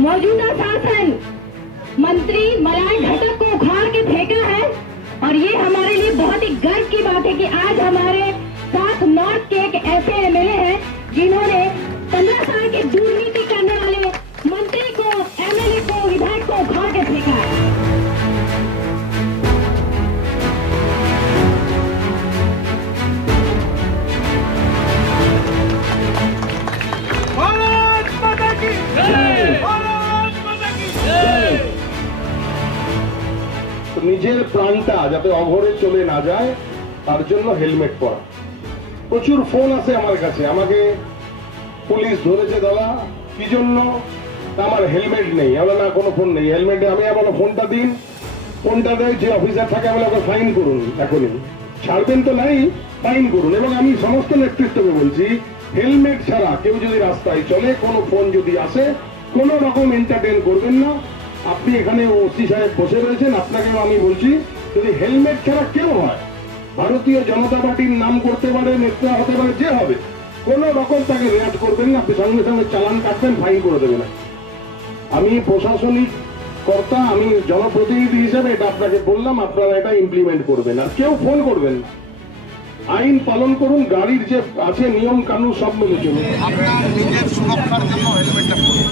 मौजूदा शासन मंत्री मलाई घटक को उखाड़ के फेंका है और ये हमारे लिए बहुत ही गर्व की बात है कि आज हमारे साथ नॉर्थ के एक ऐसे एमएलए हैं जिन्होंने 15 साल की दुर्नीति करने वाले मंत्री को, एमएलए को, विधायक को उखाड़ के फेंका है। নিজের প্রাণটা যাতে অঘরে চলে না যায় তার জন্য হেলমেট পরা। প্রচুর ফোন আসে আমার কাছে, আমাকে পুলিশ ধরেছে দাদা কি জন্য, আমার হেলমেট নেই। আমরা না কোনো ফোন নেই, হেলমেটে আমি আমার ফোনটা দিন, ফোনটা দেয় যে অফিসার থাকে বলে ওকে ফাইন করুন, এখনই ছাড়বেন তো নাই, ফাইন করুন। এবং আমি সমস্ত নেতৃত্বকে বলছি হেলমেট ছাড়া কেউ যদি রাস্তায় চলে, কোনো ফোন যদি আসে, কোনো রকম এন্টারটেইন করবেন না। আপনি এখানে ওসি সাহেব বসে রয়েছেন, আপনাকেও আমি বলছি যদি হেলমেট ছাড়া কেউ হয়, ভারতীয় জনতা পার্টির নাম করতে পারে, নেতা হতে পারে, যে হবে, কোন রকম তাকে রেয়াত করবেন না, আপনি সঙ্গে সঙ্গে চালান কাটবেন, ফাইন করে দেবেন। আমি প্রশাসনিক কর্তা, আমি জনপ্রতিনিধি হিসেবে এটা আপনাকে বললাম, আপনারা এটা ইমপ্লিমেন্ট করবেন। আর কেউ ফোন করবেন না, আইন পালন করুন, গাড়ির যে আছে নিয়ম কানুন সব মেনে চলুন। আপনার নিজের সুরক্ষার জন্য হেলমেটটা পরুন।